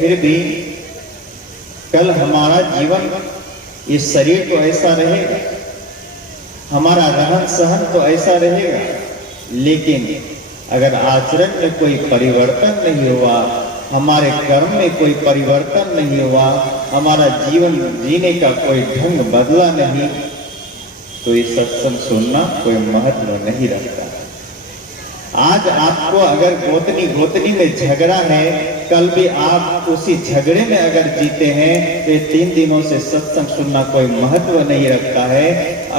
फिर भी कल हमारा जीवन, इस शरीर तो ऐसा रहेगा, हमारा रहन सहन तो ऐसा रहेगा, लेकिन अगर आचरण में कोई परिवर्तन नहीं हुआ, हमारे कर्म में कोई परिवर्तन नहीं हुआ, हमारा जीवन जीने का कोई ढंग बदला नहीं, तो ये सत्संग सुनना कोई महत्व नहीं रखता। आज आपको अगर गोतनी गोतनी में झगड़ा है, कल भी आप उसी झगड़े में अगर जीते हैं, तो 3 दिनों से सत्संग सुनना कोई महत्व नहीं रखता है।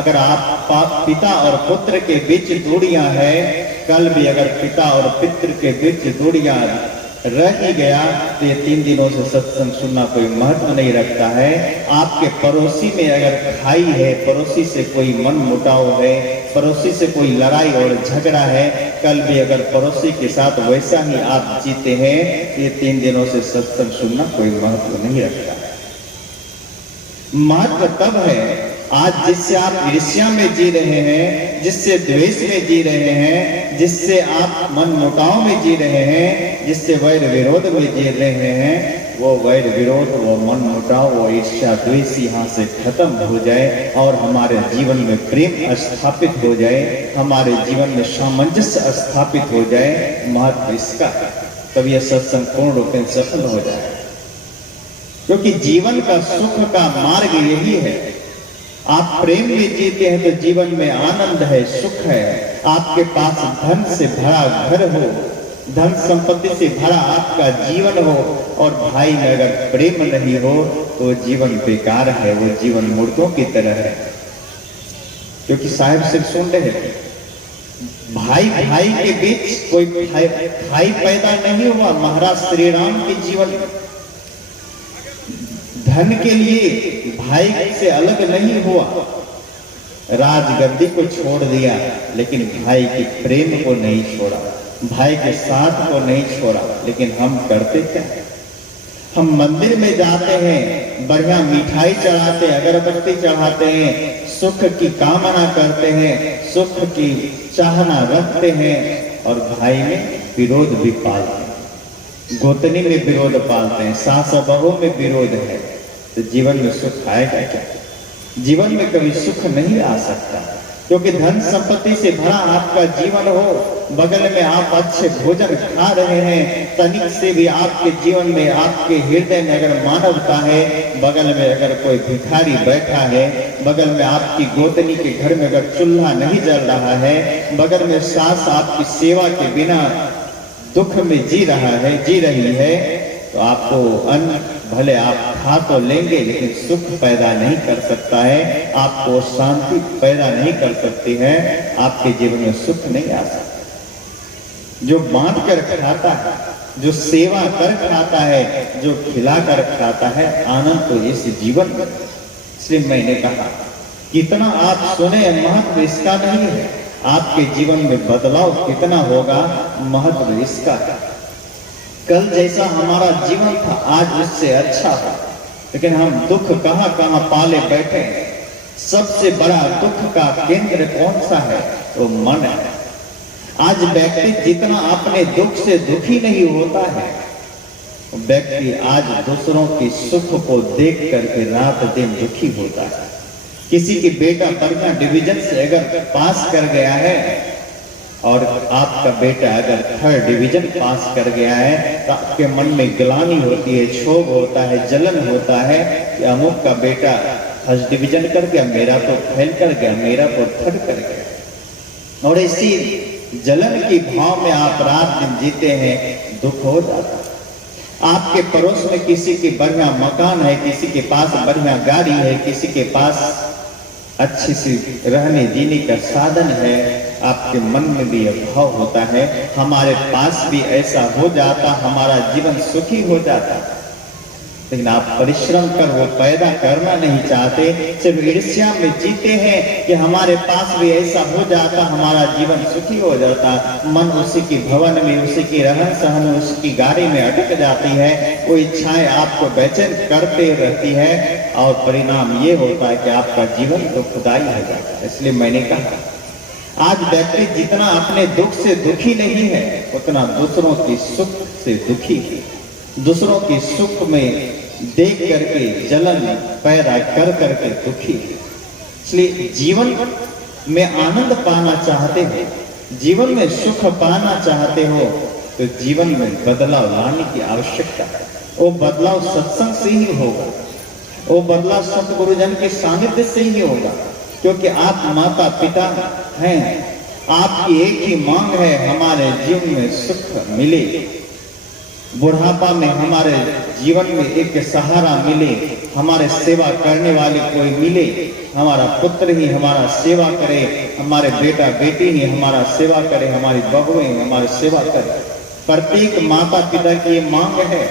अगर आप पिता और पुत्र के बीच दूरियां है, कल भी अगर पिता और पितृ के बीच दूरियां रह ही गया, तो ये 3 दिनों से सत्संग सुनना कोई महत्व नहीं रखता है। आपके पड़ोसी में अगर खाई है, पड़ोसी से कोई मन मुटाव है, पड़ोसी से कोई लड़ाई और झगड़ा है, कल भी अगर पड़ोसी के साथ वैसा ही आप जीते हैं, तो ये 3 दिनों से सत्संग सुनना कोई महत्व नहीं रखता है। महत्व तब है आज जिससे आप ईर्ष्या में जी रहे हैं, जिससे द्वेष में जी रहे हैं, जिससे आप मन मुटाव में जी रहे हैं, जिससे वैर विरोध में जी रहे हैं, वो वैर विरोध, वो मन मुटाव, वो ईर्ष्या द्वेष यहाँ से खत्म हो जाए और हमारे जीवन में प्रेम स्थापित हो जाए, हमारे जीवन में सामंजस्य स्थापित हो जाए। महत्व इसका, तब यह सत्संग पूर्ण रूप में सफल हो जाए। क्योंकि जीवन का सुख का मार्ग यही है। आप प्रेम में जीते हैं तो जीवन में आनंद है, सुख है। आपके पास धन से भरा घर हो, धन संपत्ति से भरा आपका जीवन हो, और भाई में अगर प्रेम नहीं हो तो जीवन बेकार है, वो जीवन मुर्दों की तरह है। क्योंकि साहिब सिर्फ सुन रहे थे, भाई भाई के बीच कोई भाई पैदा नहीं हुआ महाराज श्री राम के जीवन में। धन के लिए भाई से अलग नहीं हुआ, राजगद्दी को छोड़ दिया, लेकिन भाई के प्रेम को नहीं छोड़ा, भाई के साथ को नहीं छोड़ा। लेकिन हम करते क्या? हम मंदिर में जाते हैं, बढ़िया मिठाई चढ़ाते, अगरबत्ती चढ़ाते हैं, सुख की कामना करते हैं, सुख की चाहना रखते हैं, और भाई में विरोध भी पालते हैं, गोतनी में विरोध पालते हैं, सास बहू में विरोध है, तो जीवन में सुख आएगा क्या? जीवन में कभी सुख नहीं आ सकता। क्योंकि धन संपत्ति से भरा आपका जीवन हो, बगल में आप अच्छे भोजन खा रहे हैं, तनिक से भी आपके जीवन में, आपके हृदय में अगर मानवता है, बगल में अगर कोई भिखारी बैठा है, बगल में आपकी गोतनी के घर में अगर चूल्हा नहीं जल रहा है, बगल में सास आपकी सेवा के बिना दुख में जी रही है, तो आपको अन्न भले आप खा तो लेंगे, लेकिन सुख पैदा नहीं कर सकता है, आपको शांति पैदा नहीं कर सकती है, आपके जीवन में सुख नहीं आ सकता। जो बांट कर खाता है, जो सेवा कर खाता है, जो खिला कर खाता है, आनंद तो इस जीवन में। इसलिए मैंने कहा कितना आप सुने, महत्व इसका नहीं है, आपके जीवन में बदलाव कितना होगा, महत्व इसका है। कल जैसा हमारा जीवन था आज उससे अच्छा हो, लेकिन हम दुख कहां कहां पाले बैठे हैं। सबसे बड़ा दुख का केंद्र कौन सा है? वो मन है। आज व्यक्ति जितना अपने दुख से दुखी नहीं होता है, व्यक्ति आज दूसरों की सुख को देख करके रात दिन दुखी होता है। किसी की बेटा बढ़िया डिवीजन से अगर पास कर गया है, और आपका बेटा अगर 3rd डिवीजन पास कर गया है, तो आपके मन में ग्लानि होती है, क्षोभ होता है, जलन होता है कि अमुक का बेटा 1st डिवीजन कर गया, मेरा तो फेल कर गया, मेरा तो 3rd कर गया। और इसी जलन की भाव में आप रात दिन जीते हैं, दुख हो जाता है। आपके पड़ोस में किसी की बढ़िया मकान है, किसी के पास बढ़िया गाड़ी है, किसी के पास अच्छी सी रहने जीने का साधन है, आपके मन में भी यह भाव होता है, हमारे पास भी ऐसा हो जाता, हमारा जीवन सुखी हो जाता। लेकिन आप परिश्रम कर वो पैदा करना नहीं चाहते, सिर्फ ईर्ष्या में जीते हैं कि हमारे पास भी ऐसा हो जाता, हमारा जीवन सुखी हो जाता। मन उसी की भवन में, उसी की रहन सहन, उसकी गाड़ी में अटक जाती है, वो इच्छाएं आपको बेचैन करते रहती है, और परिणाम ये होता है कि आपका जीवन दुखदायी हो जाता है। इसलिए मैंने कहा आज व्यक्ति जितना अपने दुख से दुखी नहीं है, उतना दूसरों की सुख से दुखी है। दूसरों के सुख में देख करके जलन पैदा कर करके दुखी है। इसलिए जीवन में आनंद पाना चाहते हो, जीवन में सुख पाना चाहते हो, तो जीवन में बदलाव लाने की आवश्यकता है। वो बदलाव सत्संग से ही होगा, वो बदलाव सतगुरुजन के सानिध्य से ही होगा। क्योंकि आप माता पिता हैं, आपकी एक ही मांग है, हमारे जीवन में सुख मिले, बुढ़ापा में हमारे जीवन में एक सहारा मिले, हमारे सेवा करने वाले कोई मिले, हमारा पुत्र ही हमारा सेवा करे, हमारे बेटा बेटी ही हमारा सेवा करे, हमारी बहुएं हमारी सेवा करे। प्रत्येक माता पिता की ये मांग है।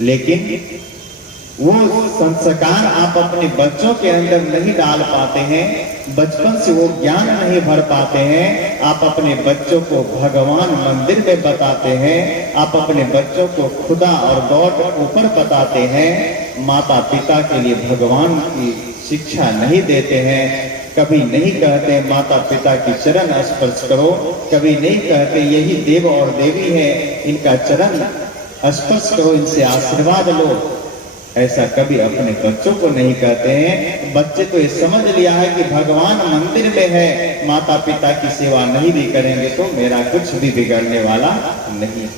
लेकिन वो संस्कार आप अपने बच्चों के अंदर नहीं डाल पाते हैं, बचपन से वो ज्ञान नहीं भर पाते हैं। आप अपने बच्चों को भगवान मंदिर में बताते हैं, आप अपने बच्चों को खुदा और गॉड ऊपर बताते हैं, माता पिता के लिए भगवान की शिक्षा नहीं देते हैं। कभी नहीं कहते माता पिता की चरण स्पर्श करो, कभी नहीं कहते यही देव और देवी है, इनका चरण स्पर्श करो, इनसे आशीर्वाद लो। ऐसा कभी अपने बच्चों को नहीं कहते हैं। बच्चे तो ये समझ लिया है कि भगवान मंदिर में है, माता पिता की सेवा नहीं भी करेंगे तो मेरा कुछ भी बिगड़ने वाला नहीं।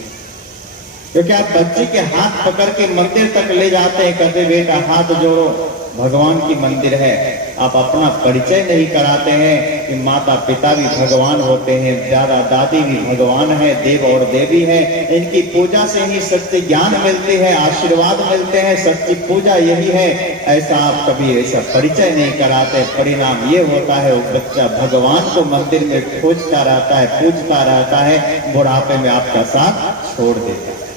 क्योंकि आप बच्चे के हाथ पकड़ के मंदिर तक ले जाते हैं, कहते बेटा हाथ जोड़ो, भगवान की मंदिर है। आप अपना परिचय नहीं कराते हैं कि माता पिता भी भगवान होते हैं, दादा दादी भी भगवान है, देव और देवी है। इनकी पूजा से ही सच्चे ज्ञान मिलते हैं, आशीर्वाद मिलते हैं, सच्ची पूजा यही है। ऐसा आप कभी ऐसा परिचय नहीं कराते। परिणाम ये होता है वो बच्चा भगवान को मंदिर में खोजता रहता है, पूजता रहता है, बुढ़ापे में आपका साथ छोड़ देता है,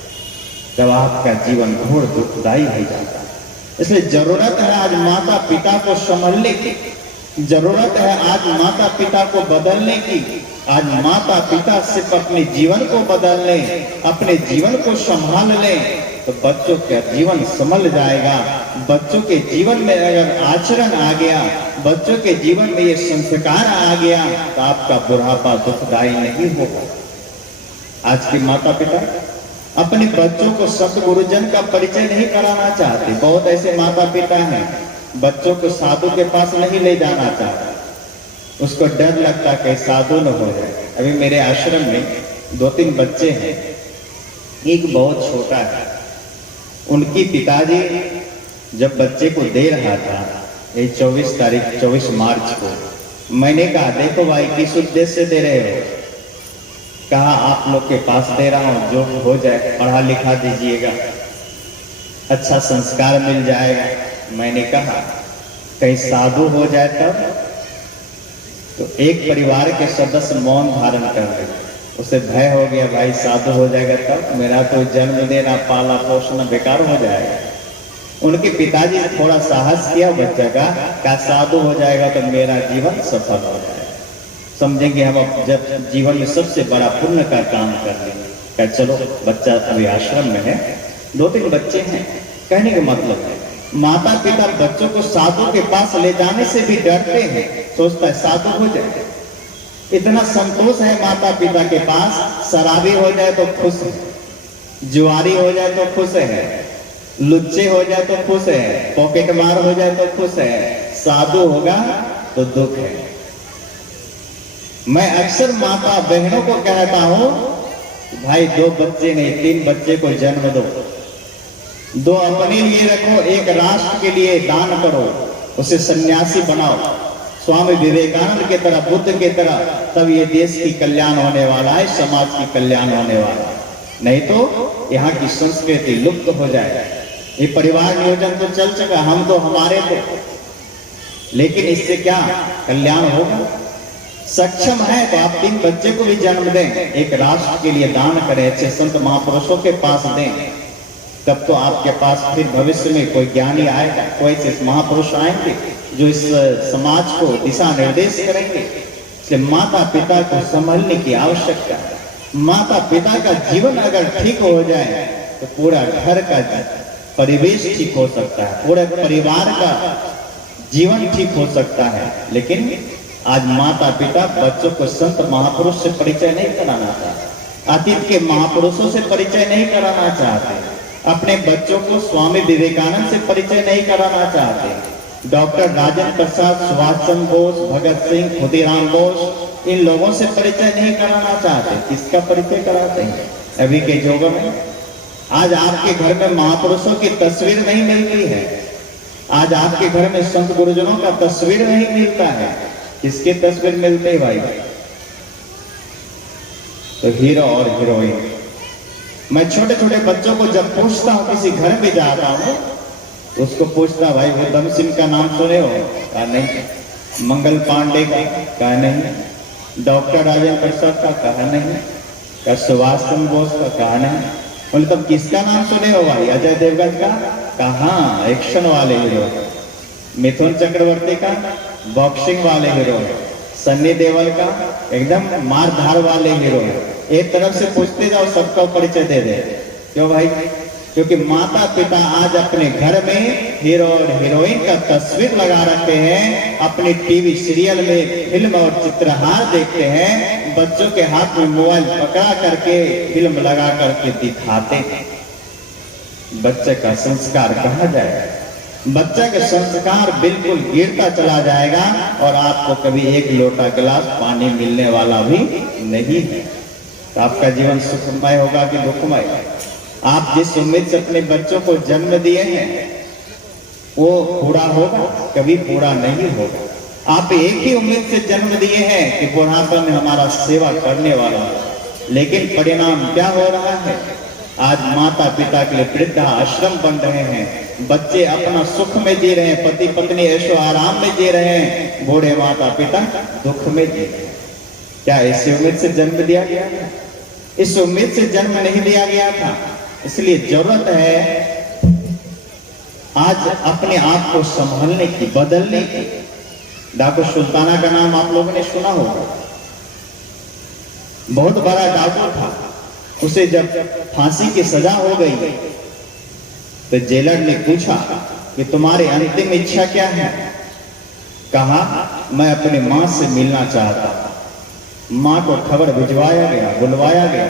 जब आपका जीवन घोर दुखदायी हो जाता है। इसलिए जरूरत है आज माता पिता को संभलने की, जरूरत है आज माता पिता को बदलने की। आज माता पिता सिर्फ अपने जीवन को बदल लें, अपने जीवन को संभाल लें, तो बच्चों का जीवन संभल जाएगा। बच्चों के जीवन में अगर आचरण आ गया, बच्चों के जीवन में ये संस्कार आ गया, तो आपका बुढ़ापा दुखदायी नहीं होगा। आज के माता पिता अपने बच्चों को सतगुरुजन का परिचय नहीं कराना चाहते। बहुत ऐसे माता पिता हैं, बच्चों को साधु के पास नहीं ले जाना चाहते, उसको डर लगता कि साधु न हो जाए। अभी मेरे आश्रम में 2-3 बच्चे हैं, एक बहुत छोटा है। उनकी पिताजी जब बच्चे को दे रहा था, ये 24 मार्च को, मैंने कहा देखो भाई किस उद्देश्य से दे रहे हो? कहा आप लोग के पास दे रहा हूं, जो हो जाए पढ़ा लिखा दीजिएगा, अच्छा संस्कार मिल जाएगा। मैंने कहा कहीं साधु हो जाए तब? तो एक परिवार के सदस्य मौन धारण कर रहे, उसे भय हो गया भाई साधु हो जाएगा तब मेरा तो जन्म देना पाला पोषण बेकार हो जाएगा। उनके पिताजी ने थोड़ा साहस किया बच्चा का, क्या साधु हो जाएगा तो मेरा जीवन सफल हो जाएगा, समझेंगे हम जब जीवन में सबसे बड़ा पुण्य का काम कर लेंगे। क्या चलो बच्चा अभी आश्रम में है, 2-3 बच्चे हैं। कहने का मतलब है माता पिता बच्चों को साधु के पास ले जाने से भी डरते हैं, सोचता है साधु हो जाए। इतना संतोष है माता पिता के पास, शराबी हो जाए तो खुश है, जुआरी हो जाए तो खुश है, लुच्चे हो जाए तो खुश है, पॉकेट मार हो जाए तो खुश है, साधु होगा तो दुख है। मैं अक्सर माता बहनों को कहता हूं भाई 2 बच्चे नहीं 3 बच्चे को जन्म दो, 2 अपने लिए रखो, 1 राष्ट्र के लिए दान करो, उसे सन्यासी बनाओ, स्वामी विवेकानंद की तरह, बुद्ध की तरह, तब ये देश की कल्याण होने वाला है, समाज की कल्याण होने वाला है। नहीं तो यहाँ की संस्कृति लुप्त हो जाएगा। ये परिवार नियोजन तो चल चुका, हम तो हमारे तो, लेकिन इससे क्या कल्याण होगा? सक्षम है तो आप 3 बच्चे को भी जन्म दें, 1 राष्ट्र के लिए दान करें, अच्छे संत महापुरुषों के पास दें, तब तो आपके पास फिर भविष्य में कोई ज्ञानी आएगा, कोई ऐसे महापुरुष आएंगे जो इस समाज को दिशा निर्देश करेंगे। इसलिए माता पिता को संभलने की आवश्यकता है। माता पिता का जीवन अगर ठीक हो जाए तो पूरा घर का परिवेश ठीक हो सकता है, पूरे परिवार का जीवन ठीक हो सकता है। लेकिन आज माता पिता बच्चों को संत महापुरुष से परिचय नहीं कराना चाहते, अतीत के महापुरुषों से परिचय नहीं कराना चाहते, अपने बच्चों को स्वामी विवेकानंद से परिचय नहीं कराना चाहते, डॉक्टर राजेंद्र प्रसाद, सुभाष चंद्र बोस, भगत सिंह, खुदीराम बोस, इन लोगों से परिचय नहीं कराना चाहते। किसका परिचय कराते हैं अभी के युग में? आज आपके घर में महापुरुषों की तस्वीर नहीं मिलती है, आज आपके घर में संत गुरुजनों का तस्वीर नहीं मिलता है। किसके तस्वीर मिलते हैं भाई? तो हीरो और हीरोइन। मैं छोटे छोटे बच्चों को जब पूछता हूँ, किसी घर में जाता हूँ, उसको पूछता, भाई उधम सिंह का नाम सुने हो? कहा नहीं। मंगल पांडे का? कहा नहीं। डॉक्टर राजेंद्र प्रसाद का? कहा नहीं। क्या सुभाष चंद्र बोस का? कहा नहीं। बोले तब किसका नाम सुने हो भाई? अजय देवगन का? कहा एक्शन वाले हीरो। मिथुन चक्रवर्ती का? बॉक्सिंग वाले हीरो। सन्नी देओल का? एकदम मार धार वाले हीरो। एक तरफ से पूछते जाओ, सबका परिचय दे दे। क्यों भाई? क्योंकि माता पिता आज अपने घर में हीरो और हीरोइन का तस्वीर लगा रखे हैं, अपने टीवी सीरियल में फिल्म और चित्रहार देखते हैं, बच्चों के हाथ में मोबाइल पकड़ा करके फिल्म लगा करके दिखाते हैं। बच्चे का संस्कार कहाँ जाएगा? बच्चा का संस्कार बिल्कुल गिरता चला जाएगा और आपको कभी एक लोटा गिलास पानी मिलने वाला भी नहीं है। तो आपका जीवन सुखमय होगा कि दुखमय? आप जिस उम्मीद से अपने बच्चों को जन्म दिए हैं वो पूरा होगा? कभी पूरा नहीं होगा। आप एक ही उम्मीद से जन्म दिए हैं कि बुढ़ापा में हमारा सेवा करने वाला है, लेकिन परिणाम क्या हो रहा है? आज माता पिता के लिए वृद्धा आश्रम बन रहे हैं, बच्चे अपना सुख में जी रहे हैं, पति पत्नी ऐशो आराम में जी रहे हैं, बूढ़े माता पिता दुख में जी रहे हैं। क्या इस उम्मीद से जन्म दिया गया था? इस उम्मीद से जन्म नहीं दिया गया था। इसलिए जरूरत है आज अपने आप को संभालने की, बदलने की। डाकू सुल्ताना का नाम आप लोगों ने सुना होगा। बहुत बड़ा डाकू था। उसे जब फांसी की सजा हो गई तो जेलर ने पूछा कि तुम्हारी अंतिम इच्छा क्या है? कहा मैं अपनी मां से मिलना चाहता। मां को खबर भिजवाया गया, बुलवाया गया।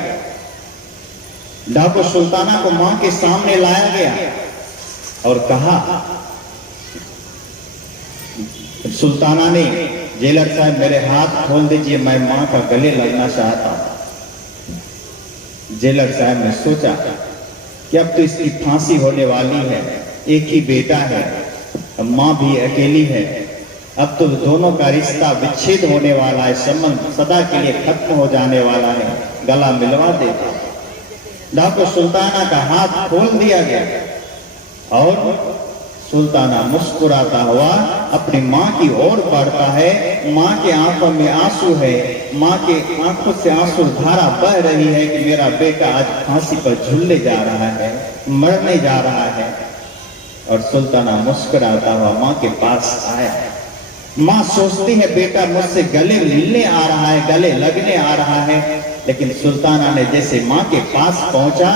डाकू सुल्ताना को मां के सामने लाया गया और कहा, सुल्ताना ने, जेलर साहब मेरे हाथ खोल दीजिए, मैं मां का गले लगना चाहता हूं। जेलर साहब ने सोचा कि अब तो इसकी फांसी होने वाली है, एक ही बेटा है, मां भी अकेली है, अब तो दोनों का रिश्ता विच्छेद होने वाला है, संबंध सदा के लिए खत्म हो जाने वाला है, गला मिलवा देता। डाकू सुल्ताना का हाथ खोल दिया गया और सुल्ताना मुस्कुराता हुआ अपनी मां की ओर बढ़ता है। मां के आंखों में आंसू है, मां के आंखों से आंसू धारा बह रही है कि मेरा बेटा आज फांसी पर झूलने जा रहा है, मरने जा रहा है। और सुल्ताना मुस्कुराता हुआ मां के पास आया। मां सोचती है बेटा मुझसे गले मिलने आ रहा है, गले लगने आ रहा है, लेकिन सुल्ताना ने जैसे मां के पास पहुंचा,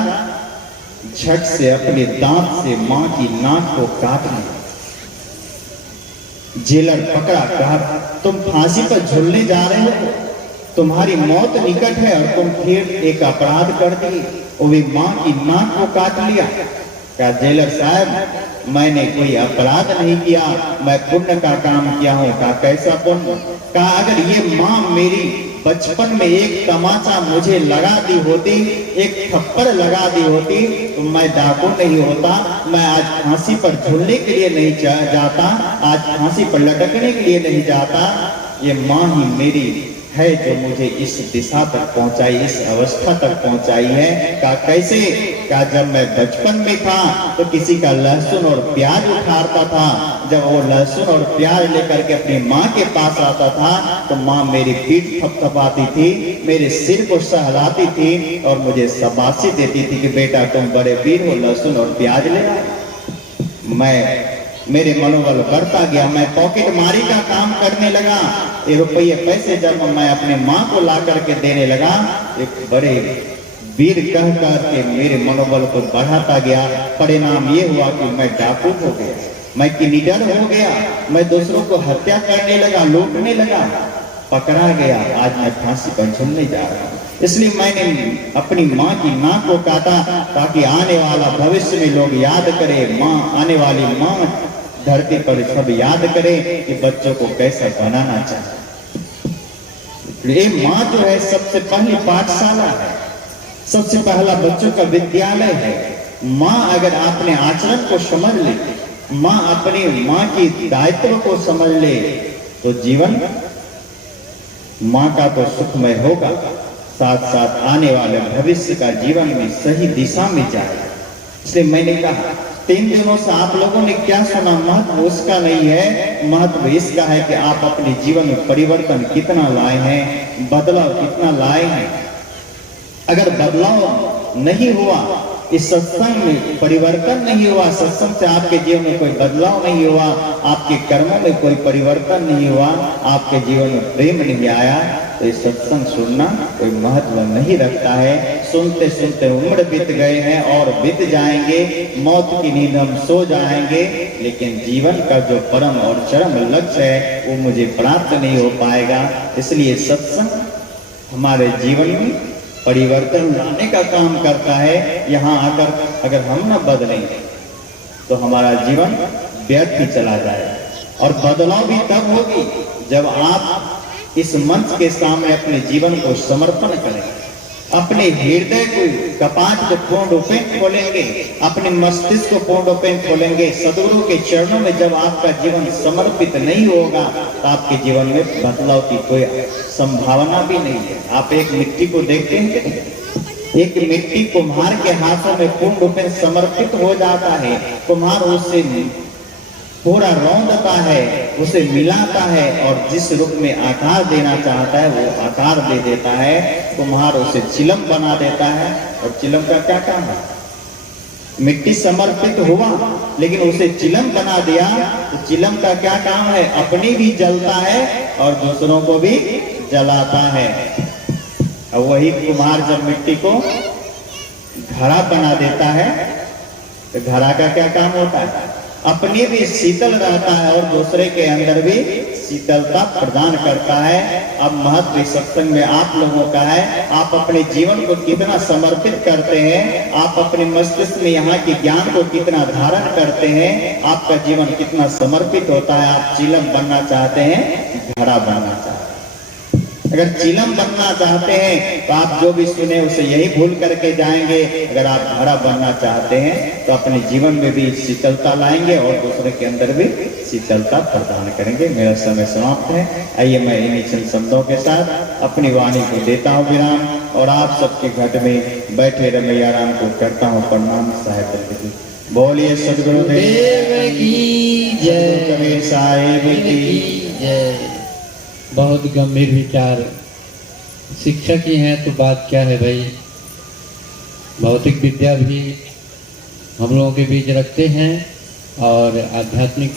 झट से अपने दांत से मां की नाक को काट लिया। जेलर पकड़ा, कहा तुम फांसी पर झूलने जा रहे हो, तुम्हारी मौत निकट है और तुम फिर एक अपराध कर दिए, वो भी मां की नाक को काट लिया। क्या जेलर साहब मैंने कोई अपराध नहीं किया, मैं पुण्य का काम किया हूं। कहा कैसा पुण्य? कहा अगर ये मां मेरी बचपन में एक तमाचा मुझे लगा दी होती, एक थप्पड़ लगा दी होती, तो मैं डाकू नहीं होता, मैं आज फांसी पर झूलने के लिए नहीं जाता, आज फांसी पर लटकने के लिए नहीं जाता। ये मां ही मेरी है जो मुझे इस दिशा तक पहुंचाई, इस अवस्था तक पहुंचाई है। कहा कैसे? क्या जब मैं बचपन में था तो किसी का लहसुन और प्याज उठाता था, जब वो लहसुन और प्याज लेकर के अपनी माँ के पास आता था तो माँ मेरी पीठ थपथपाती थी, मेरे सिर को सहलाती थी और मुझे शाबाशी देती थी कि बेटा तुम बड़े वीर हो, लहसुन और प्याज ले आओ। मेरे मनोबल बढ़ता गया, मैं पॉकेट मारी का काम करने लगा। ये रुपये पैसे जब मैं अपने माँ को ला करके देने लगा, एक बड़े वीर कह करके मेरे मनोबल को बढ़ाता गया। परिणाम ये हुआ कि मैं डाकू हो गया, मैं निडर हो गया, मैं दूसरों को हत्या करने लगा, लूटने लगा, पकड़ा गया। आज मैं फांसी पर झूलने जा रहा हूँ। इसलिए मैंने अपनी माँ की नाक को काटा ताकि आने वाला भविष्य में लोग याद करें, माँ आने वाली माँ धरती पर सब याद करे कि बच्चों को कैसा बनाना चाहिए। ये माँ जो है सबसे पहली पाठशाला है, सबसे पहला बच्चों का विद्यालय है। माँ अगर अपने आचरण को समझ ले, माँ अपनी माँ की दायित्व को समझ ले तो जीवन माँ का तो सुखमय होगा, साथ साथ आने वाले भविष्य का जीवन में सही दिशा में जाएगा। इसलिए मैंने कहा 3 दिनों से आप लोगों ने क्या सुना, महत्व उसका नहीं है, महत्व इसका है कि आप अपने जीवन में परिवर्तन कितना लाए हैं, बदलाव कितना लाए हैं। अगर बदलाव नहीं हुआ, इस सत्संग में परिवर्तन नहीं हुआ, सत्संग से आपके जीवन में कोई बदलाव नहीं हुआ, आपके कर्मों में कोई परिवर्तन नहीं हुआ, आपके जीवन में प्रेम नहीं आया, तो इस सत्संग सुनना कोई महत्व नहीं रखता है। सुनते सुनते उम्र बीत गए हैं और बीत जाएंगे, मौत की नींद हम सो जाएंगे, लेकिन जीवन का जो परम और चरम लक्ष्य है वो मुझे प्राप्त नहीं हो पाएगा। इसलिए सत्संग हमारे जीवन में परिवर्तन लाने का काम करता है। यहाँ आकर अगर हम न बदलें तो हमारा जीवन व्यर्थ ही चला जाएगा। और बदलाव भी तब होगी जब आप इस मंच के सामने अपने जीवन को समर्पण करेंगे, अपने हृदय को कपाट को पूर्ण रूपेण खोलेंगे, अपने मस्तिष्क को पूर्ण रूपेण खोलेंगे। सदगुरु के चरणों में जब आपका जीवन समर्पित नहीं होगा तो आपके जीवन में बदलाव की कोई संभावना भी नहीं है। आप एक मिट्टी को देखते हैं, एक मिट्टी कुम्हार के हाथों में पूर्ण रूपेण समर्पित हो जाता है, कुम्हार उससे पूरा रौंदता है, उसे मिलाता है और जिस रूप में आकार देना चाहता है वो आकार दे देता है। कुम्हार उसे चिलम बना देता है। और चिलम का क्या काम है? मिट्टी समर्पित हुआ लेकिन उसे चिलम बना दिया तो चिलम का क्या काम है? अपनी भी जलता है और दूसरों को भी जलाता है। और वही कुम्हार जब मिट्टी को घड़ा बना देता है तो घड़ा का क्या काम होता है? अपने भी शीतल रहता है और दूसरे के अंदर भी शीतलता प्रदान करता है। अब महत्व सत्संग में आप लोगों का है, आप अपने जीवन को कितना समर्पित करते हैं, आप अपने मस्तिष्क में यहाँ के ज्ञान को कितना धारण करते हैं, आपका जीवन कितना समर्पित होता है। आप चिलम बनना चाहते हैं, घड़ा बनना चाहते हैं। अगर चिलम बनना चाहते हैं तो आप जो भी सुने उसे यही भूल करके जाएंगे। अगर आप घड़ा बनना चाहते हैं तो अपने जीवन में भी शीतलता लाएंगे और दूसरे के अंदर भी शीतलता प्रदान करेंगे। मेरा समय समाप्त है। आइए मैं इन्हीं चंद शब्दों के साथ अपनी वाणी को देता हूँ विराम और आप सबके घट में बैठे रमैया राम को करता हूँ प्रणाम। सहायता बोलिए सद्गुरुदेव की जय, कबीर साहिब की जय। बहुत गंभीर विचार। शिक्षक ही हैं तो बात क्या है भाई। भौतिक विद्या भी हम लोगों के बीच रखते हैं और आध्यात्मिक